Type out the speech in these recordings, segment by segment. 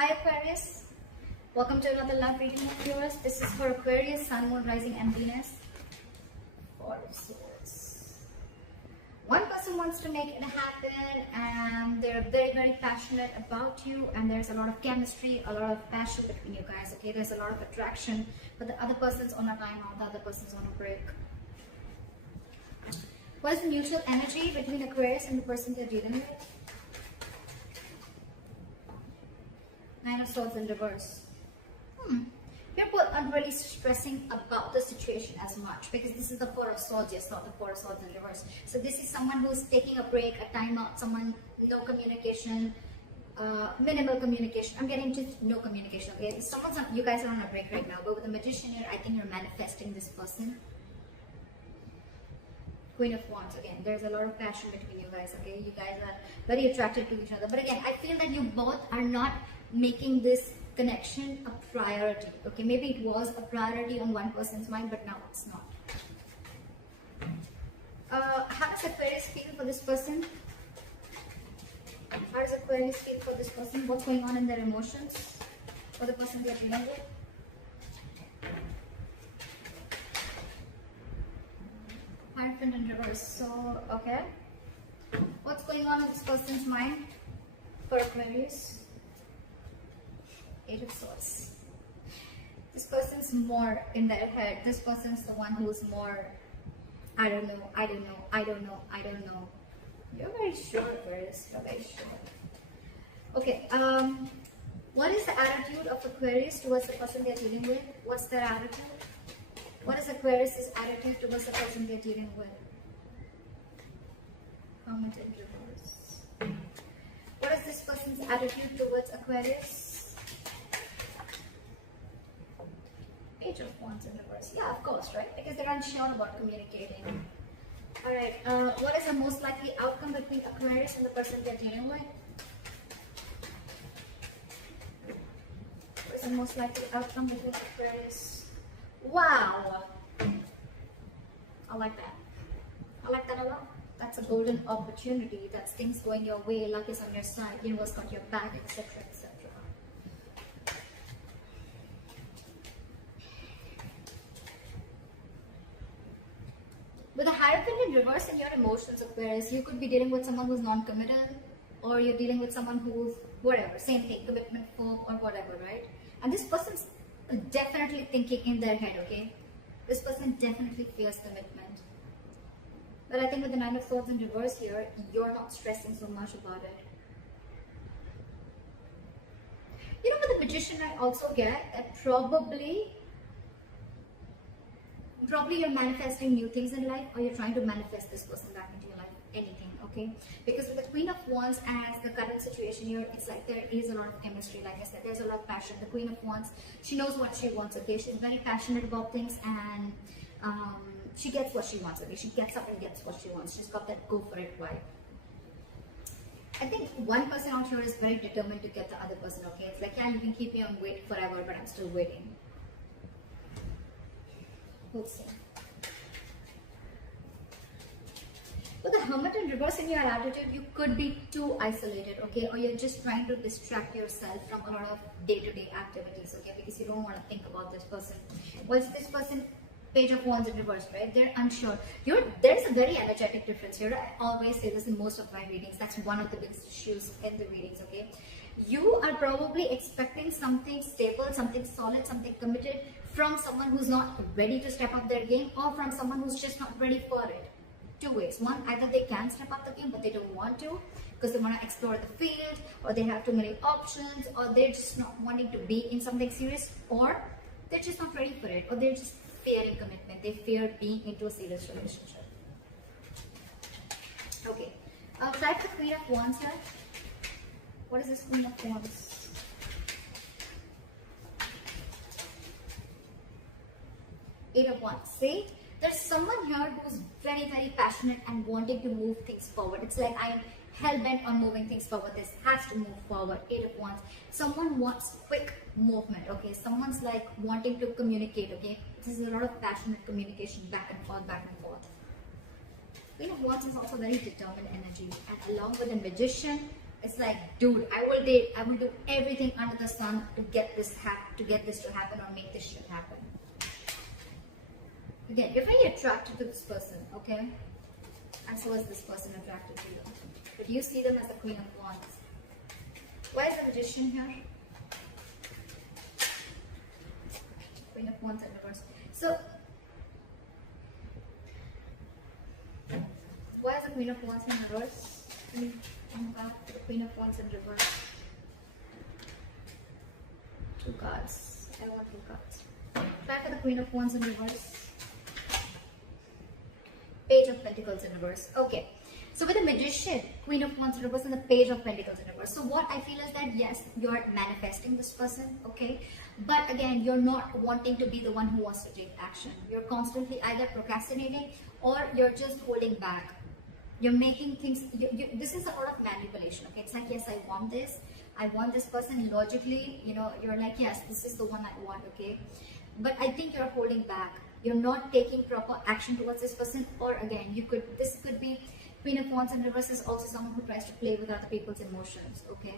Hi Aquarius, welcome to another love reading of yours. This is for Aquarius, Sun, Moon, Rising and Venus. Four of Swords. One person wants to make it happen and they're very passionate about you, and there's a lot of chemistry, a lot of passion between you guys, okay? There's a lot of attraction, but the other person's on a timeout, the other person's on a break. What is the mutual energy between Aquarius and the person they're dealing with? Nine of Swords in reverse. People aren't really stressing about the situation as much because this is the Four of Swords, yes, not the Four of Swords in reverse. So this is someone who's taking a break, a timeout, someone, no communication, minimal communication. I'm getting just no communication, okay? You guys are on a break right now, but with the Magician here, I think you're manifesting this person. Queen of Wands, again, there's a lot of passion between you guys, okay? You guys are very attracted to each other. But again, I feel that you both are not making this connection a priority, okay? Maybe it was a priority on one person's mind, but now it's not. How does Aquarius feel for this person? How does Aquarius feel for this person? What's going on in their emotions for the person they're dealing with? Hierophant in reverse. So, okay. What's going on in this person's mind for Aquarius? Eight of Swords. This person's more in their head. This person's the one who's more, I don't know. You're very sure, Aquarius. You're very sure. Okay. What is the attitude of Aquarius towards the person they're dealing with? What's their attitude? What is Aquarius' attitude towards the person they're dealing with? Comment in reverse. What is this person's attitude towards Aquarius? Page of Wands in reverse. Yeah, of course, right? Because they're unsure about communicating. Alright, what is the most likely outcome between Aquarius and the person they're dealing with? What is the most likely outcome between Aquarius? Wow! I like that. I like that a lot. That's a golden opportunity. That's things going your way, luck is on your side, universe got your back, etc. etc. With a Hierophant in reverse in your emotions, Aquarius, you could be dealing with someone who's non-committal, or you're dealing with someone who's whatever, same thing, commitment phobe or whatever, right? And this person's definitely thinking in their head, okay? This person definitely fears commitment. But I think with the Nine of Swords in reverse here, you're not stressing so much about it. You know, with the Magician, I also get that probably you're manifesting new things in life, or you're trying to manifest this person back into your life, anything, okay? Because with the Queen of Wands as the current situation here, it's like there is a lot of chemistry, like I said, there's a lot of passion. The Queen of Wands, she knows what she wants, okay? She's very passionate about things, and she gets what she wants, okay? She gets up and gets what she wants. She's got that go for it vibe. I think one person out here is very determined to get the other person, okay? It's like, yeah, you can keep me on wait forever, but I'm still waiting. We'll see. With the Hermit in reverse in your attitude, you could be too isolated, okay? Or you're just trying to distract yourself from a lot of day-to-day activities, okay? Because you don't want to think about this person. What's this person? Page of Wands in reverse, right? They're unsure. There's a very energetic difference here. I always say this in most of my readings. That's one of the biggest issues in the readings, okay? You are probably expecting something stable, something solid, something committed from someone who's not ready to step up their game, or from someone who's just not ready for it. Two ways. One, either they can step up the game, but they don't want to because they want to explore the field, or they have too many options, or they're just not wanting to be in something serious, or they're just not ready for it, or they're just fearing commitment. They fear being into a serious relationship. Okay. Try the Queen of Wands here. What is this Queen of Wands? Eight of Wands. See, there's someone here who's very passionate and wanting to move things forward. It's like, I am hell-bent on moving things forward. This has to move forward. Eight of Wands. Someone wants quick movement, okay? Someone's like wanting to communicate, okay? This is a lot of passionate communication, back and forth. Queen of Wands is also very determined energy, and along with the Magician, It's like, dude, I will date, I will do everything under the sun to get this to happen or make this shit happen. Again, you're very attracted to this person, okay? And so is this person attracted to you. But you see them as the Queen of Wands. Why is the Magician here? Queen of Wands in reverse. So, why is the Queen of Wands in reverse? Oh my God, the Queen of Wands in reverse. 2 cards. I want 2 cards. Try for the Queen of Wands in reverse. Page of Pentacles in reverse. Okay. So with the Magician, Queen of Wands in reverse, and the Page of Pentacles in reverse. So what I feel is that yes, you're manifesting this person, okay? But again, you're not wanting to be the one who wants to take action. You're constantly either procrastinating or you're just holding back. You're making things, this is a lot of manipulation, okay? It's like, yes, I want this person. Logically, you know, you're like, yes, this is the one I want, okay? But I think you're holding back. You're not taking proper action towards this person. Or again, this could be Queen of Wands in reverse is also someone who tries to play with other people's emotions, okay?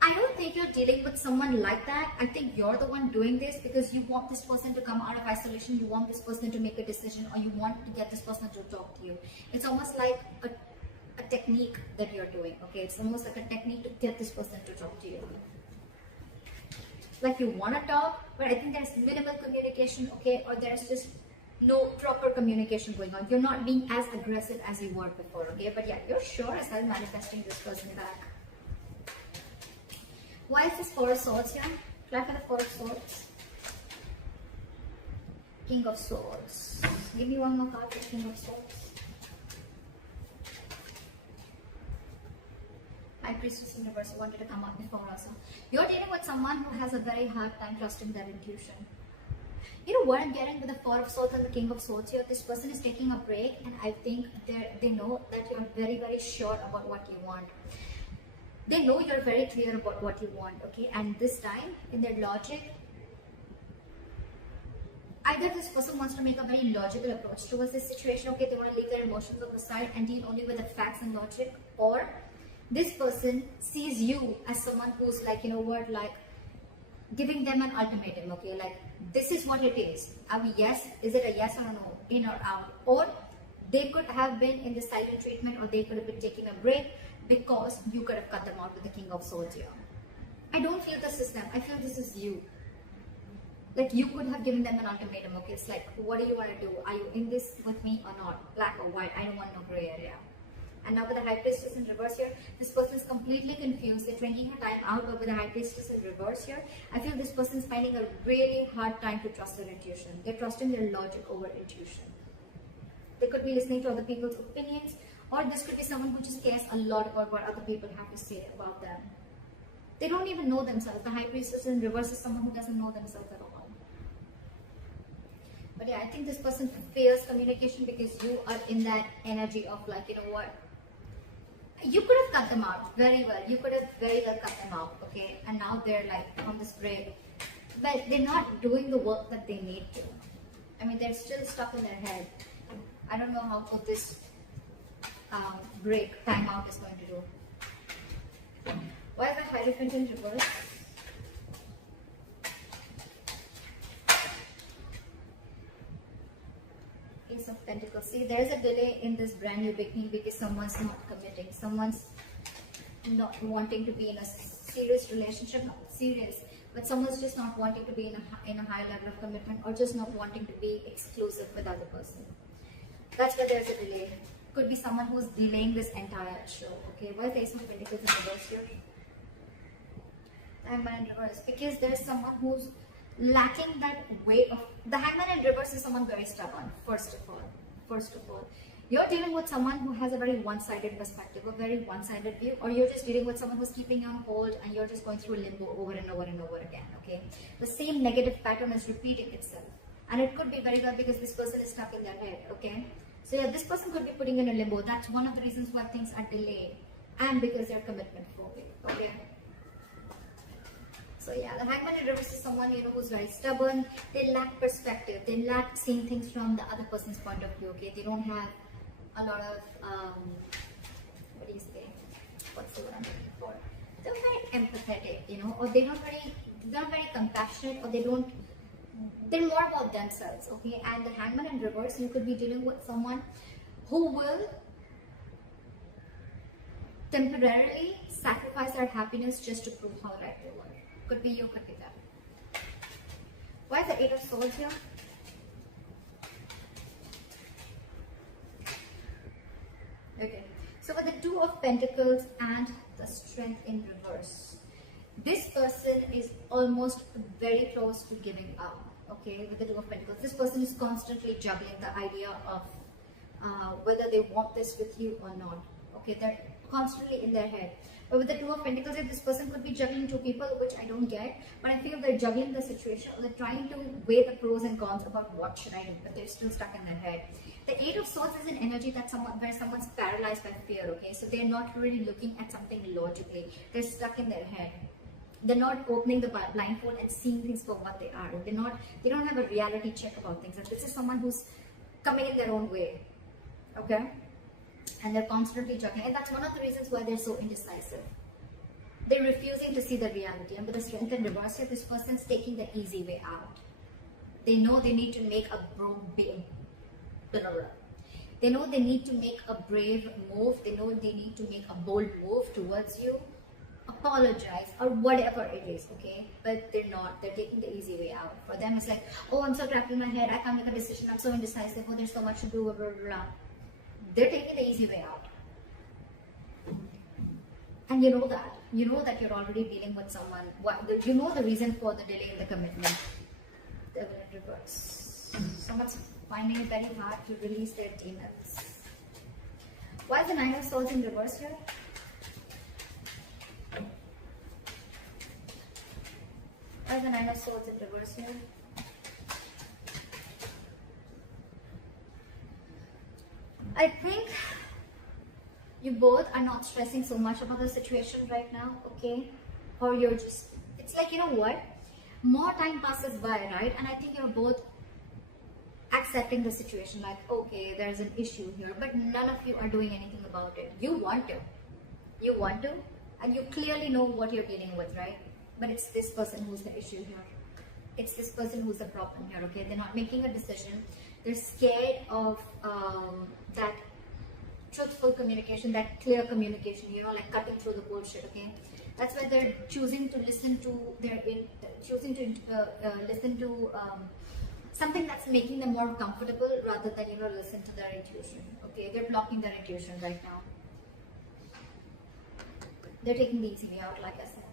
I don't think you're dealing with someone like that. I think you're the one doing this because you want this person to come out of isolation. You want this person to make a decision, or you want to get this person to talk to you. It's almost like a technique that you're doing, okay? It's almost like a technique to get this person to talk to you. Like you want to talk, but I think there's minimal communication, okay? Or there's just no proper communication going on. You're not being as aggressive as you were before, okay? But yeah, you're sure as hell manifesting this person back. Why is this 4 of Swords here? Try for the 4 of Swords. King of Swords. Give me one more card for King of Swords. High Priestess in reverse wanted to come up before also. You're dealing with someone who has a very hard time trusting their intuition. You know what I'm getting with the 4 of Swords and the King of Swords here? This person is taking a break, and I think they know that you're very, very sure about what you want. They know you're very clear about what you want, okay? And this time, in their logic, either this person wants to make a very logical approach towards this situation, okay? They want to leave their emotions on the side and deal only with the facts and logic. Or this person sees you as someone who's like, you know what, like giving them an ultimatum, okay? Like, this is what it is. Are we yes? Is it a yes or a no? In or out? Or they could have been in the silent treatment, or they could have been taking a break, because you could have cut them out with the King of Swords here. I don't feel this is them. I feel this is you. Like you could have given them an ultimatum, okay? It's like, what do you want to do? Are you in this with me or not? Black or white? I don't want no gray area. And now with the High Priestess in reverse here, this person is completely confused. They're drinking her time out, but with the High Priestess in reverse here, I feel this person is finding a really hard time to trust their intuition. They're trusting their logic over intuition. They could be listening to other people's opinions, or this could be someone who just cares a lot about what other people have to say about them. They don't even know themselves. The High Priestess in reverse is someone who doesn't know themselves at all. But yeah, I think this person fears communication because you are in that energy of like, you know what? You could have cut them out very well. You could have very well cut them out, okay? And now they're like on this break. But they're not doing the work that they need to. I mean, they're still stuck in their head. I don't know how good this break, time out is going to do. Why is the Hierophant in reverse? Ace of Pentacles. See, there's a delay in this brand new beginning because someone's not committing. Someone's not wanting to be in a serious relationship. Not serious, but someone's just not wanting to be in a high level of commitment, or just not wanting to be exclusive with the other person. That's why there's a delay. Could be someone who's delaying this entire show. Okay, why is the Ace of Pentacles in reverse here? Hangman in reverse, because there's someone who's lacking that weight of the Hangman in reverse is someone very stubborn. First of all, you're dealing with someone who has a very one-sided perspective, a very one-sided view, or you're just dealing with someone who's keeping you on hold and you're just going through limbo over and over and over again. Okay, the same negative pattern is repeating itself, and it could be very well because this person is stuck in their head. Okay, so yeah, this person could be putting in a limbo. That's one of the reasons why things are delayed, and because they're commitment phobic. Okay. So yeah, the Hangman in reverse is someone, you know, who's very stubborn. They lack perspective. They lack seeing things from the other person's point of view. Okay, they don't have a lot of what do you say? What's the word I'm looking for? They're very empathetic, you know, or they're not very compassionate, or they're more about themselves, okay? And the Hangman in reverse, you could be dealing with someone who will temporarily sacrifice their happiness just to prove how right they were. Could be you, could be them. Why is the Eight of Swords here? Okay, so with the Two of Pentacles and the Strength in reverse, this person is almost very close to giving up. Okay, with the Two of Pentacles, this person is constantly juggling the idea of whether they want this with you or not. Okay, they're constantly in their head. But with the Two of Pentacles, this person could be juggling two people, which I don't get, but I feel they're juggling the situation, or they're trying to weigh the pros and cons about what should I do, but they're still stuck in their head. The Eight of Swords is an energy that where someone's paralyzed by fear, okay? So they're not really looking at something logically. They're stuck in their head. They're not opening the blindfold and seeing things for what they are. They don't have a reality check about things. And this is someone who's coming in their own way, okay? And they're constantly juggling, and that's one of the reasons why they're so indecisive. They're refusing to see the reality, and with the Strength in reverse here, this person's taking the easy way out. They know they need to make a They know they need to make a brave move. They know they need to make a bold move towards you, apologize, or whatever it is, okay? But they're not. They're taking the easy way out. For them, it's like, oh, I'm so trapped in my head. I can't make a decision. I'm so indecisive. Oh, there's so much to do. Blah, blah, blah. They're taking the easy way out. And you know that. You know that you're already dealing with someone. You know the reason for the delay in the commitment. Devil in reverse. Someone's finding it very hard to release their demons. Why is the Nine of Swords in reverse here? Why is the Nine of Swords in reverse here? I think you both are not stressing so much about the situation right now, okay? Or you're just, it's like, you know what? More time passes by, right? And I think you're both accepting the situation, like, okay, there's an issue here, but none of you are doing anything about it. You want to, and you clearly know what you're dealing with, right? But it's this person who's the issue here. It's this person who's the problem here, okay? They're not making a decision. They're scared of that truthful communication, that clear communication, you know, like cutting through the bullshit, okay? That's why they're choosing to listen to something that's making them more comfortable rather than, you know, listen to their intuition, okay? They're blocking their intuition right now. They're taking the easy way out, like I said.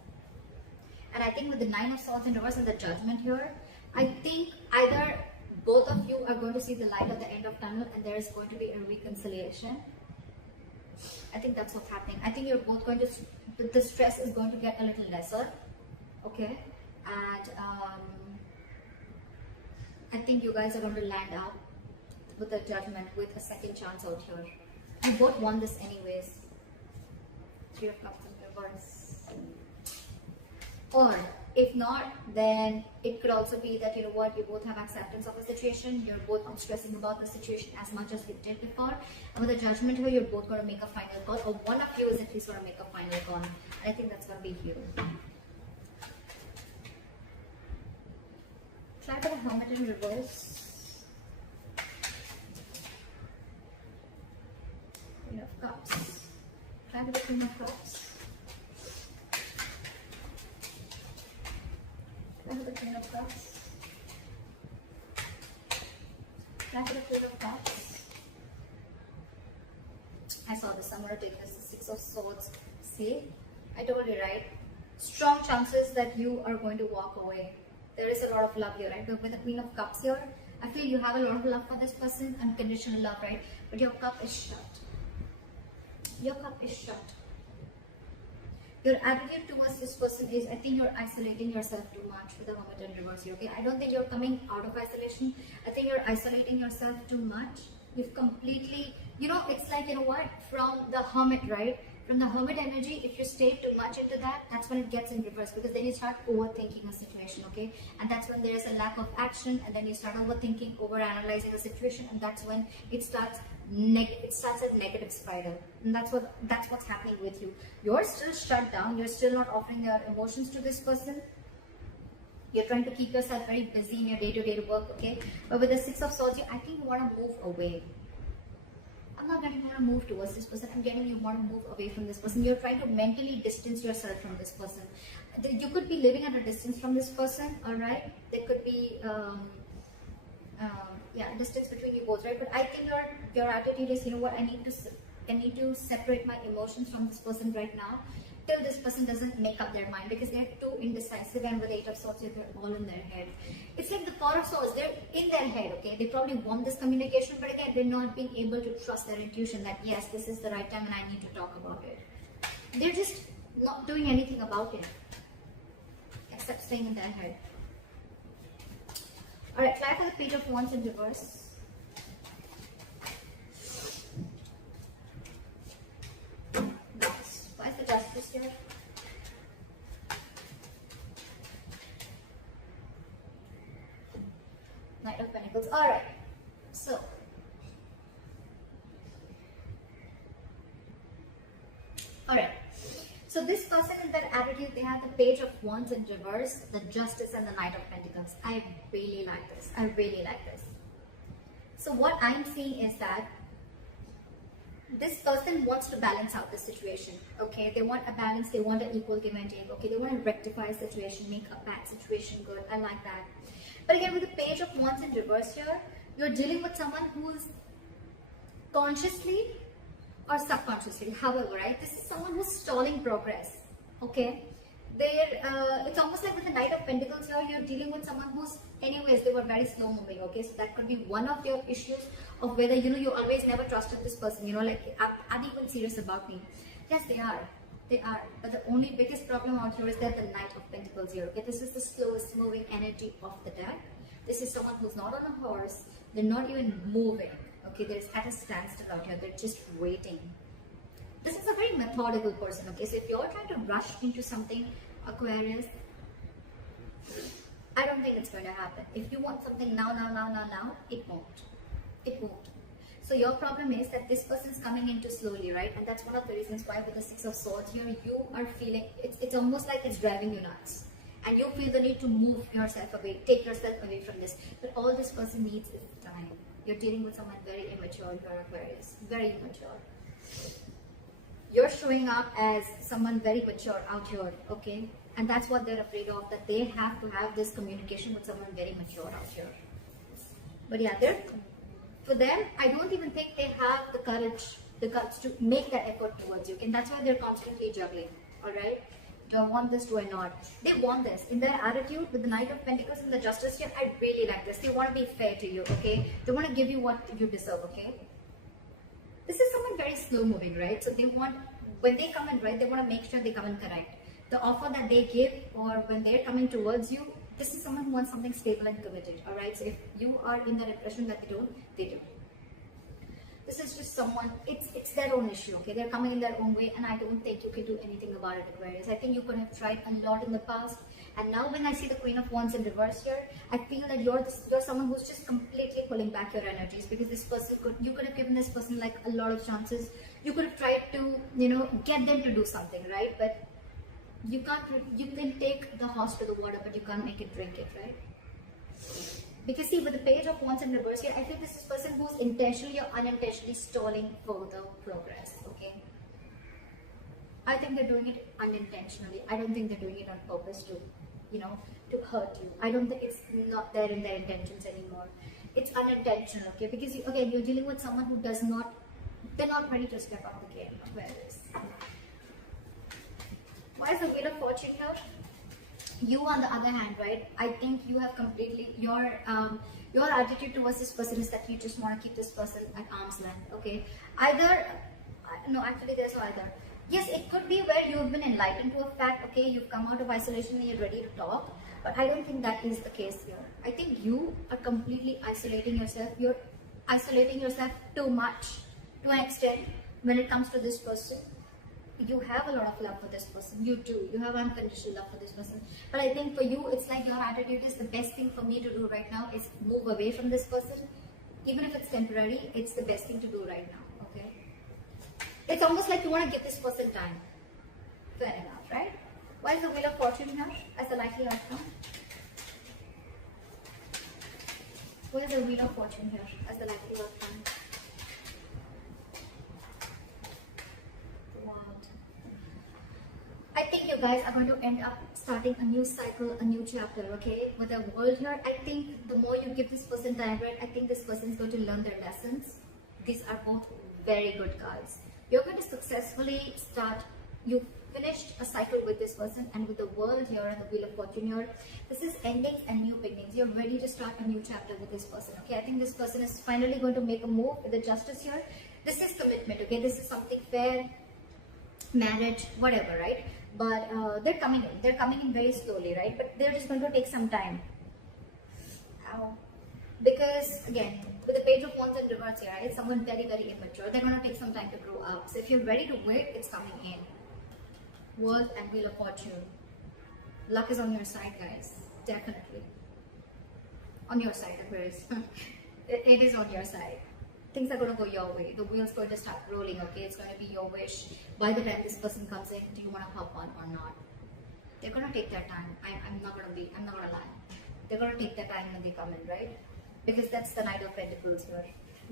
And I think with the Nine of Swords in reverse and the Judgment here, I think either both of you are going to see the light at the end of tunnel and there is going to be a reconciliation. I think that's what's happening. I think you're both going to, the stress is going to get a little lesser, okay? And I think you guys are going to land up with the Judgment with a second chance out here. You both won this anyways. Three of Cups in reverse. Or if not, then it could also be that, you know what, you both have acceptance of the situation. You're both not stressing about the situation as much as you did before. And with the Judgment here, you're both going to make a final call, or one of you is at least going to make a final call. And I think that's going to be you. Try for the Hermit in reverse. Queen of Cups. Try for the Queen of Cups. Try for the Queen of Cups. Try for the Queen of Cups. I saw this. I'm going to take this. Six of Swords. See? I told you, right? Strong chances that you are going to walk away. There is a lot of love here, right? But with the Queen of Cups here, I feel you have a lot of love for this person, unconditional love, right? But your cup is shut. Your cup is shut. Your attitude towards this person is, I think you're isolating yourself too much with the Hermit in reverse here, okay? I don't think you're coming out of isolation. I think you're isolating yourself too much. You've completely, you know, it's like, you know what? From the Hermit, right? From the Hermit energy, if you stay too much into that, that's when it gets in reverse, because then you start overthinking a situation, okay? And that's when there is a lack of action, and then you start overthinking, overanalyzing a situation, and that's when it starts it starts a negative spiral, and that's what's happening with you. You're still shut down. You're still not offering your emotions to this person. You're trying to keep yourself very busy in your day-to-day work, okay? But with the Six of Swords, I think you want to move away. I'm not getting you want to move towards this person. I'm getting you want to move away from this person. You're trying to mentally distance yourself from this person. You could be living at a distance from this person, all right? There could be distance between you both, right? But I think your attitude is, you know what, I need to separate my emotions from this person right now, till this person doesn't make up their mind, because they're too indecisive, and with the Eight of Swords, they're all in their head. It's like the Four of Swords, they're in their head, okay? They probably want this communication, but again, they're not being able to trust their intuition that yes, this is the right time and I need to talk about it. They're just not doing anything about it, except staying in their head. Alright, try for the Page of Wands in reverse. Nice. Why is the Justice here? Knight of Pentacles. Alright, so so this person in their attitude, they have the Page of Wands in reverse, the Justice, and the Knight of Pentacles. I really like this. I really like this. So what I'm seeing is that this person wants to balance out the situation, okay? They want a balance, they want an equal give and take, okay? They want to rectify a situation, make a bad situation good. I like that. But again, with the Page of Wands in reverse here, you're dealing with someone who's consciously or subconsciously, however, right? This is someone who's stalling progress, okay? It's almost like with the Knight of Pentacles here, you're dealing with someone who's, anyways, they were very slow moving, okay? So that could be one of your issues of whether, you know, you always never trusted this person, you know, like, are they even serious about me? Yes, they are. They are. But the only biggest problem out here is that the Knight of Pentacles here, okay? This is the slowest moving energy of the deck. This is someone who's not on a horse. They're not even moving, okay? They're at a standstill out here. They're just waiting. This is a very methodical person, okay? So if you're trying to rush into something, Aquarius, I don't think it's going to happen. If you want something now, it won't. It won't. So your problem is that this person's coming in too slowly, right? And that's one of the reasons why with the Six of Swords here, you are feeling, it's almost like it's driving you nuts. And you feel the need to move yourself away, take yourself away from this. But all this person needs is time. You're dealing with someone very immature here, Aquarius. Very immature. You're showing up as someone very mature out here, okay? And that's what they're afraid of, that they have to have this communication with someone very mature out here. But yeah, for them, I don't even think they have the guts to make that effort towards you. And that's why they're constantly juggling, alright? Do I want this? Do I not? They want this. In their attitude, with the Knight of Pentacles and the Justice here, I really like this. They want to be fair to you, okay? They want to give you what you deserve, okay? This is someone very slow moving, right? So they want, when they come in, right, they want to make sure they come in correct. The offer that they give, or when they're coming towards you, this is someone who wants something stable and committed, alright? So if you are in that impression that they don't, they do. This is just someone, it's their own issue, okay? They're coming in their own way, and I don't think you can do anything about it, Aquarius. I think you could have tried a lot in the past, and now when I see the Queen of Wands in reverse here, I feel that you're someone who's just completely pulling back your energies, because this person you could have given this person like a lot of chances. You could have tried to, you know, get them to do something, right? But you can take the horse to the water, but you can't make it drink it, right? Because see, with the Page of Wands in reverse here, I feel this is a person who's intentionally or unintentionally stalling further progress, okay? I think they're doing it unintentionally. I don't think they're doing it on purpose to, you know, to hurt you. I don't think it's not there in their intentions anymore. It's unintentional, okay? Because, again, you're dealing with someone who they're not ready to step up the game. Aquarius. Why is the Wheel of Fortune here? You, on the other hand, right, I think you have completely, your attitude towards this person is that you just want to keep this person at arm's length, okay? No, actually there's no either. Yes, it could be where you've been enlightened to a fact, okay, you've come out of isolation and you're ready to talk, but I don't think that is the case here. I think you are completely isolating yourself. You're isolating yourself too much, to an extent, when it comes to this person. You have a lot of love for this person. You do. You have unconditional love for this person. But I think for you, it's like your attitude is the best thing for me to do right now is move away from this person. Even if it's temporary, it's the best thing to do right now, okay? It's almost like you want to give this person time. Fair enough, right? Why is the Wheel of Fortune here as a likely outcome? What is the Wheel of Fortune here as the likely outcome? I think you guys are going to end up starting a new cycle, a new chapter, okay? With the World here, I think the more you give this person time, right, I think this person is going to learn their lessons. These are both very good cards. You're going to successfully start, you finished a cycle with this person, and with the World here and the Wheel of Fortune here, this is endings and new beginnings. You're ready to start a new chapter with this person, okay? I think this person is finally going to make a move with the Justice here. This is commitment, okay? This is something fair, marriage, whatever, right? But they're coming in very slowly, right? But they're just going to take some time. Ow. Because again, with the Page of Wands in reverse here, right? Someone very, very immature. They're going to take some time to grow up. So if you're ready to wait, it's coming in. World and Wheel of Fortune. Luck is on your side, guys. Definitely. On your side, Aquarius. It is on your side. Things are going to go your way. The wheel's going to start rolling, okay? It's going to be your wish. By the time this person comes in, do you want to hop on or not? They're going to take their time. I'm not going to lie. They're going to take their time when they come in, right? Because that's the Knight of Pentacles here.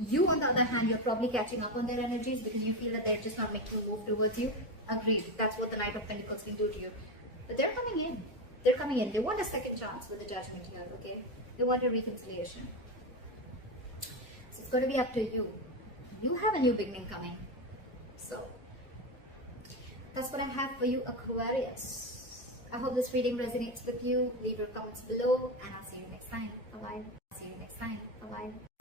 You, on the other hand, you're probably catching up on their energies because you feel that they're just not making a move towards you. Agreed. That's what the Knight of Pentacles can do to you. But they're coming in. They're coming in. They want a second chance with the Judgment here, okay? They want a reconciliation. So it's going to be up to you. You have a new beginning coming. So that's what I have for you, Aquarius. I hope this reading resonates with you. Leave your comments below, and I'll see you next time. Bye-bye. See you next time. Bye-bye.